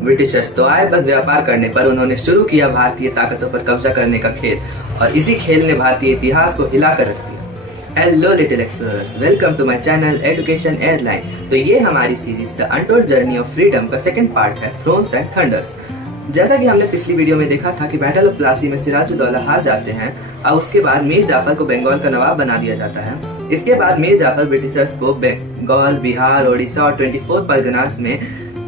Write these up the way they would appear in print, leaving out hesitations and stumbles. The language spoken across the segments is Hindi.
ब्रिटिशर्स तो आए बस व्यापार करने पर, उन्होंने शुरू किया भारतीय ताकतों पर कब्जा करने का खेल, और इसी खेल ने भारतीय इतिहास को हिला कर रख दिया। Hello little explorers, welcome to my channel education airline. तो ये हमारी series the untold journey of freedom का सेकंड पार्ट है, थ्रोन्स एंड थंडर्स। जैसा कि हमने पिछली वीडियो में देखा था कि बैटल ऑफ प्लासी में सिराजुद्दौला हार जाते हैं और उसके बाद मीर जाफर को बंगाल का नवाब बना दिया जाता है। इसके बाद मीर जाफर ब्रिटिशर्स को बंगाल, बिहार, ओडिशा और 24 परगनास में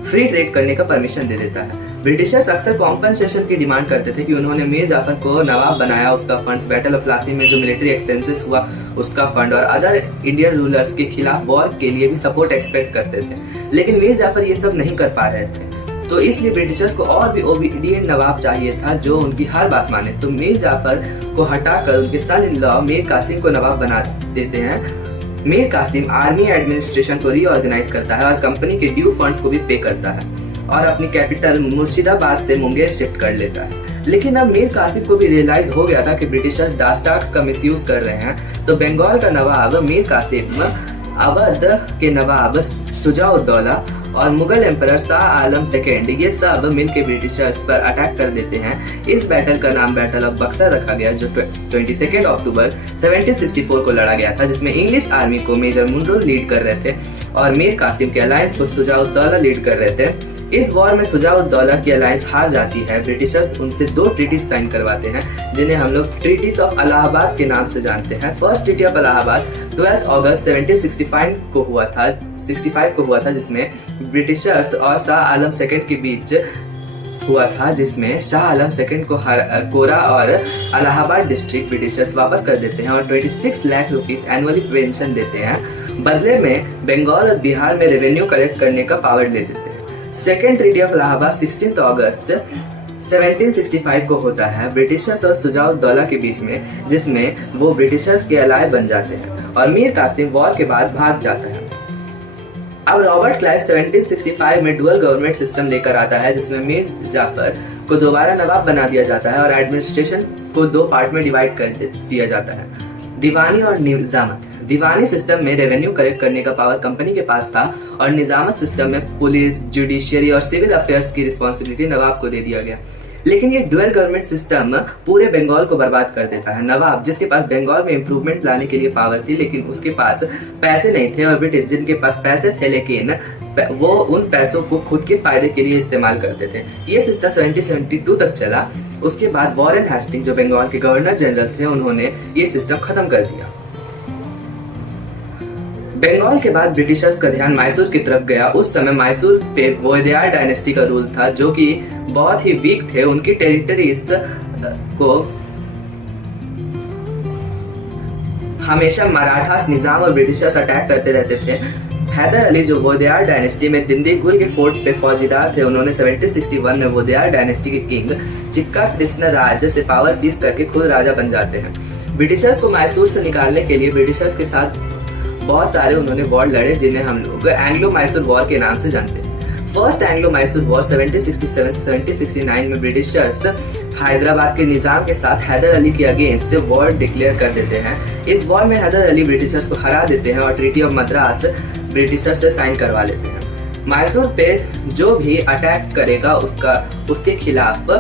फ्री ट्रेड करने का परमिशन दे देता है। ब्रिटिशर्स अक्सर कॉम्पनसेशन की डिमांड करते थे कि उन्होंने मीर जाफर को नवाब बनाया, उसका फंड्स, बैटल ऑफ प्लासी में जो मिलिट्री एक्सपेंसेस हुआ उसका फंड, और अदर इंडियन रूलर्स के खिलाफ वॉर के लिए भी सपोर्ट एक्सपेक्ट करते थे। लेकिन मीर जाफर ये सब नहीं कर पा रहे थे, तो इसलिए ब्रिटिशर्स को और भी ओबीडिएंट नवाब चाहिए था जो उनकी हर बात माने। तो मीर जाफर को हटाकर उनके सन इन लॉ मीर कासिम को नवाब बना देते हैं। मीर कासिम आर्मी एडमिनिस्ट्रेशन को रीऑर्गेनाइज करता है और कंपनी के ड्यू फंड्स को भी पे करता है और अपनी कैपिटल मुर्शिदाबाद से मुंगेर शिफ्ट कर लेता है। लेकिन अब मीर कासिम को भी रियलाइज हो गया था कि ब्रिटिशर्स डास्टार्क्स का मिसयूज कर रहे हैं। तो बंगाल का नवाब मीर कासिम, अवध के नवाब शुजाउद्दौला और मुगल एम्परर शाह आलम सेकेंड, ये सब मिलकर ब्रिटिशर्स पर अटैक कर देते हैं। इस बैटल का नाम बैटल ऑफ बक्सर रखा गया, जो 22 अक्टूबर 1764 को लड़ा गया था, जिसमें इंग्लिश आर्मी को मेजर मुनरो लीड कर रहे थे और मीर कासिम के अलायंस को शुजाउद्दौला लीड कर रहे थे। इस वॉर में शुजाउद्दौला की अलायंस हार जाती है। ब्रिटिशर्स उनसे 2 ट्रीटीज साइन करवाते हैं, जिन्हें हम लोग ट्रीटीज ऑफ इलाहाबाद के नाम से जानते हैं। फर्स्ट ट्रीटी ऑफ इलाहाबाद 12 अगस्त 1765 को हुआ था, जिसमें ब्रिटिशर्स और शाह आलम सेकेंड के बीच हुआ था, जिसमें शाह आलम सेकेंड को कोरा और इलाहाबाद डिस्ट्रिक्ट ब्रिटिशर्स वापस कर देते हैं और 26 लाख रुपीस एनुअली पेंशन देते हैं। बदले में बंगाल और बिहार में रेवेन्यू कलेक्ट करने का पावर ले देते हैं। सेकेंड ट्रीटी ऑफ इलाहाबाद 16 अगस्त 1765 को होता है ब्रिटिशर्स और शुजाउद्दौला के बीच में, जिसमें वो ब्रिटिशर्स के अलाय बन जाते हैं और मीर कासिम वॉर के बाद भाग जाता है। अब रॉबर्ट क्लाइव 1765 में डुअल गवर्नमेंट सिस्टम लेकर आता है, जिसमें मीर जाफर को दोबारा नवाब बना दिया जाता है और एडमिनिस्ट्रेशन को 2 पार्ट में डिवाइड कर दिया जाता है, दीवानी और निजामत। दीवानी सिस्टम में रेवेन्यू कलेक्ट करने का पावर कंपनी के पास था और निजामत सिस्टम में पुलिस, जुडिशियरी और सिविल अफेयर्स की रिस्पॉन्सिबिलिटी नवाब को दे दिया गया। लेकिन ये डुअल गवर्नमेंट सिस्टम पूरे बंगाल को बर्बाद कर देता है। नवाब, जिसके पास बंगाल में इम्प्रूवमेंट लाने के लिए पावर थी, लेकिन उसके पास पैसे नहीं थे, और ब्रिटिश, जिनके पास पैसे थे लेकिन वो उन पैसों को खुद के फायदे के लिए इस्तेमाल करते थे। ये सिस्टम 1772 तक चला। उसके बाद वॉरेन हेस्टिंग, जो बंगाल के गवर्नर जनरल थे, उन्होंने ये सिस्टम खत्म कर दिया। बंगाल के बाद ब्रिटिशर्स का ध्यान मैसूर की तरफ गया। उस समय मैसूर पे वोयदेयार डायनेस्टी का रूल था, जो कि बहुत ही वीक थे। उनकी टेरिटरीज को हमेशा मराठास, निजाम और ब्रिटिशर्स अटैक करते रहते थे। हैदर अली, जो वोयदेयार डायनेस्टी में दिंदीगुल के फोर्ट पे फौजीदार थे, उन्होंने 1761 में वोयदेयार डायनेस्टी के किंग चिक्का कृष्ण राज से पावर सीज करके खुद राजा बन जाते हैं। ब्रिटिशर्स को मैसूर से निकालने के लिए ब्रिटिशर्स के साथ बहुत सारे उन्होंने वॉर लड़े, जिन्हें हम लोग एंग्लो मैसूर वॉर के नाम से जानते हैं। फर्स्ट एंग्लो मैसूर वॉर 1767 से 1769 में ब्रिटिशर्स हैदराबाद के निजाम के साथ हैदर अली के अगेंस्ट वॉर डिक्लेयर कर देते हैं। इस वॉर में हैदर अली ब्रिटिशर्स को हरा देते हैं और ट्रीटी ऑफ मद्रास ब्रिटिशर्स से साइन करवा लेते हैं। मैसूर पे जो भी अटैक करेगा उसके खिलाफ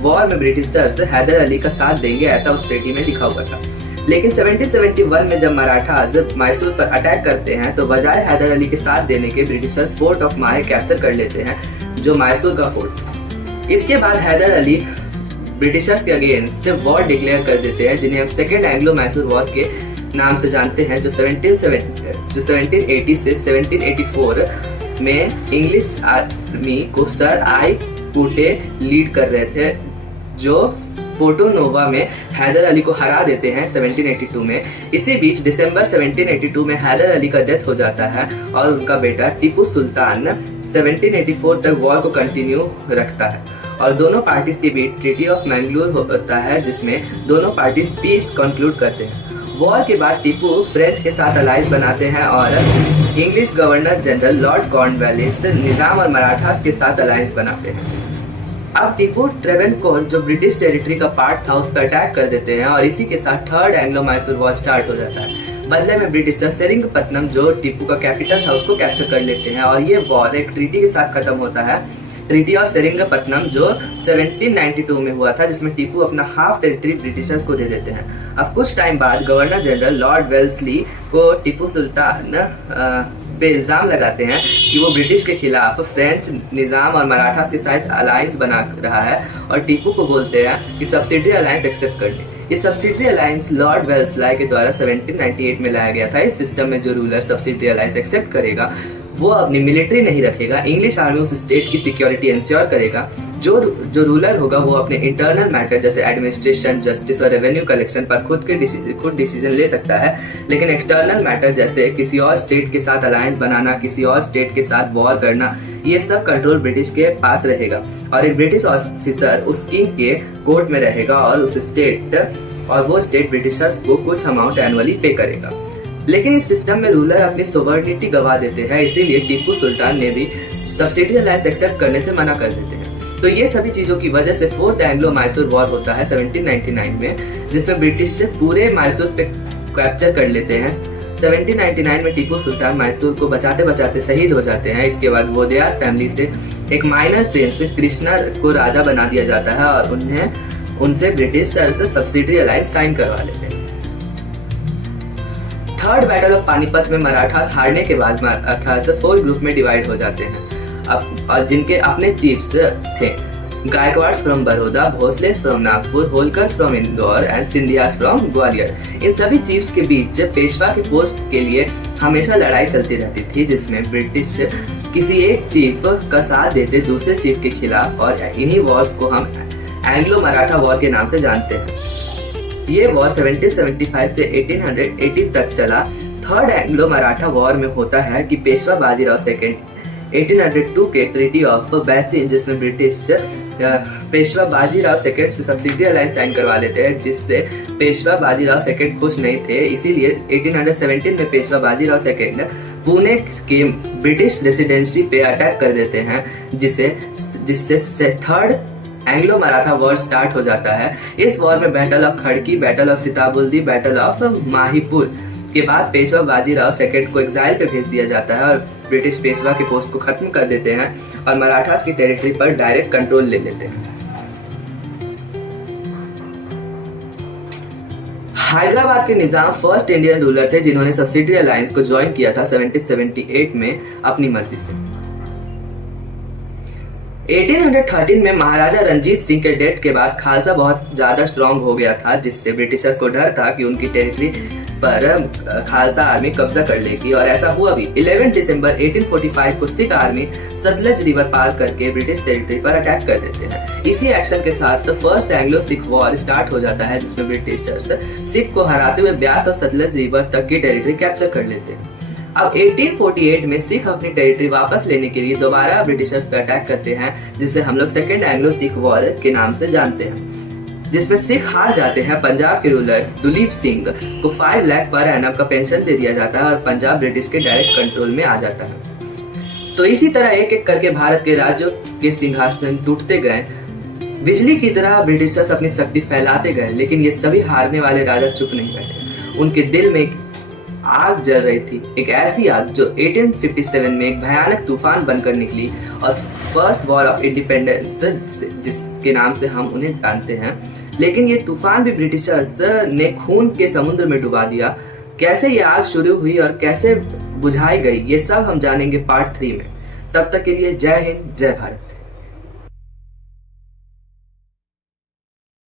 वॉर में ब्रिटिशर्स हैदर अली का साथ देंगे, ऐसा उस ट्रीटी में लिखा हुआ था। लेकिन 1771 में जब मराठास मैसूर पर अटैक करते हैं, तो बजाय हैदर अली के साथ देने के ब्रिटिशर्स फोर्ट ऑफ माहे कैप्चर कर लेते हैं, जो मैसूर का फोर्ट था। इसके बाद हैदर अली ब्रिटिशर्स के अगेंस्ट वॉर डिक्लेयर कर देते हैं, जिन्हें हम सेकेंड एंग्लो मैसूर वॉर के नाम से जानते हैं, जो 1780 से 1784 में इंग्लिश आर्मी को सर आई कूटे लीड कर रहे थे, जो पोर्टो नोवा में हैदर अली को हरा देते हैं 1782 में। इसी बीच दिसंबर 1782 में हैदर अली का डेथ हो जाता है और उनका बेटा टीपू सुल्तान 1784 तक वॉर को कंटिन्यू रखता है और दोनों पार्टीज के बीच ट्रीटी ऑफ मैंगलोर होता है, जिसमें दोनों पार्टीज पीस कंक्लूड करते हैं। वॉर के बाद टीपू फ्रेंच के साथ अलायंस बनाते हैं और English governor general lord Cornwallis Nizam और मराठास के साथ अलायंस बनाते हैं। अब टीपू ट्रेवेनकोर, जो ब्रिटिश टेरिटरी का पार्ट था, उस पर अटैक कर देते हैं और इसी के साथ third Anglo Mysore war start हो जाता है। बदले में ब्रिटिशर्स सेरिंगपट्टनम, जो टीपू का कैपिटल था, उसको कैप्चर कर लेते हैं और ये वॉर एक ट्रीटी के साथ खत्म होता है ट्रीटी ऑफ सेरिंगपट्टनम जो 1792 में हुआ था, जिसमें टीपू अपना हाफ टेरिटरी ब्रिटिशर्स को दे देते हैं। अब कुछ टाइम बाद गवर्नर जनरल लॉर्ड वेल्सली को टीपू सुल्तान पे इल्जाम लगाते हैं कि वो ब्रिटिश के खिलाफ फ्रेंच निजाम और मराठास के साथ अलायंस बना रहा है, और टीपू को बोलते हैं कि सब्सिडरी अलायंस एक्सेप्ट कर ले। इस सब्सिडरी अलायंस लॉर्ड वेल्सलाई के द्वारा 1798 में लाया गया था। इस सिस्टम में जो रूलर सब्सिडरी अलायंस एक्सेप्ट करेगा वो अपनी मिलिट्री नहीं रखेगा, इंग्लिश आर्मी उस स्टेट की सिक्योरिटी इंश्योर करेगा। जो रूलर होगा वो अपने इंटरनल मैटर जैसे एडमिनिस्ट्रेशन, जस्टिस और रेवेन्यू कलेक्शन पर खुद डिसीजन ले सकता है, लेकिन एक्सटर्नल मैटर जैसे किसी और स्टेट के साथ अलायंस बनाना, किसी और स्टेट के साथ वॉर करना, ये सब कंट्रोल ब्रिटिश के पास रहेगा, और एक ब्रिटिश ऑफिसर उस किंग के कोर्ट में रहेगा और वो स्टेट ब्रिटिशर्स को कुछ अमाउंट एनुअली पे करेगा। लेकिन इस सिस्टम में रूलर अपनी सोवर्निटी गवा देते हैं, इसीलिए टीपू सुल्तान ने भी सब्सिडरी अलायंस एक्सेप्ट करने से मना कर देते हैं। तो ये सभी चीजों की वजह से फोर्थ एंग्लो मैसूर वॉर होता है 1799 में, जिसमें ब्रिटिश पूरे मैसूर पे कैप्चर कर लेते हैं। 1799 में टीपू सुल्तान मैसूर को बचाते बचाते शहीद हो जाते हैं। इसके बाद वोडेयार फैमिली से एक माइनर प्रिंस कृष्णा को राजा बना दिया जाता है और उनसे ब्रिटिश से सब्सिडरी अलायंस साइन करवा लेते हैं। थर्ड बैटल ऑफ पानीपत में मराठास हारने के बाद मराठास 4 ग्रुप में डिवाइड हो जाते हैं, और जिनके अपने चीफ्स थे। Gaekwad from Baroda, Bhonsles from Nagpur, Holkar from Indore and Scindias from Gwalior. इन सभी चीफ्स के बीच पेशवा के पोस्ट के लिए हमेशा लड़ाई चलती रहती थी, जिसमें ब्रिटिश किसी एक चीफ का साथ देते दूसरे चीफ के खिलाफ, और इन्हीं वॉर्स को हम एंग्लो मराठा वॉर के नाम से जानते हैं। ये वॉर 1775 से 1880 तक चला। थर्ड एंग्लो मराठा वॉर में होता है कि पेशवा बाजीराव सेकंड 1802 के ट्रीटी ऑफ बैसिन, जिसमें ब्रिटिश पेशवा बाजीराव सेकंड से सब्सिडरी अलायंस साइन करवा लेते हैं, जिससे पेशवा बाजीराव सेकंड खुश नहीं थे। इसीलिए 1817 में पेशवा बाजीराव सेकंड पुणे के ब्रिटिश रेसिडेंसी पे अटैक कर देते हैं, जिससे third Anglo Maratha war start हो जाता है। इस वॉर में battle of Khadki, battle of Sitabuldi, battle of Mahipur के बाद पेशवा बाजीराव सेकंड को एग्जाइल पे भेज दिया जाता है, और ब्रिटिश पेशवा के पोस्ट को खत्म कर देते हैं और मराठास की टेरिटरी पर डायरेक्ट कंट्रोल ले लेते हैं। हैदराबाद के निजाम फर्स्ट इंडियन रूलर थे जिन्होंने सब्सिडरी अलायंस को ज्वाइन किया था 1778 में अपनी मर्जी से। 1813 में महाराजा रंजीत सिंह के डेथ के बाद खालसा बहुत ज्यादा स्ट्रांग हो गया था, जिससे ब्रिटिशर्स को डर था कि उनकी टेरिटरी पर खालसा आर्मी कब्जा कर लेगी, और ऐसा हुआ भी। 11 दिसंबर 1845 को सिख आर्मी सतलज रिवर पार करके ब्रिटिश टेरिटरी पर अटैक कर देते हैं। इसी एक्शन के साथ first Anglo Sikh war start हो जाता है, जिसमें ब्रिटिशर्स सिख को हराते हुए ब्यास और सतलज रिवर तक की टेरिटरी कैप्चर कर लेते हैं। अब 1848 में सिख अपनी टेरिटरी वापस लेने के लिए दोबारा ब्रिटिशर्स पर अटैक करते हैं, जिसे हम लोग सेकेंड एंग्लो सिख वॉर के नाम से जानते हैं, जिसमें सिख हार जाते हैं। पंजाब के रूलर दुलीप सिंह को 5 लाख पर एनम का पेंशन दे दिया जाता है और पंजाब ब्रिटिश के डायरेक्ट कंट्रोल में आ जाता है। तो इसी तरह एक एक करके भारत के राज्यों के सिंहासन टूटते गए। बिजली की तरह ब्रिटिशर्स अपनी शक्ति फैलाते गए, लेकिन ये सभी हारने वाले राजा चुप नहीं बैठे। उनके दिल में आग जल रही थी, एक ऐसी आग जो 1857 में एक भयानक तूफान बनकर निकली और फर्स्ट वॉर ऑफ इंडिपेंडेंस जिसके नाम से हम उन्हें जानते हैं। लेकिन ये तूफान भी ब्रिटिशर्स ने खून के समुद्र में डुबा दिया। कैसे ये आग शुरू हुई और कैसे बुझाई गई, ये सब हम जानेंगे पार्ट 3 में। तब तक के लिए जय हिंद, जय भारत।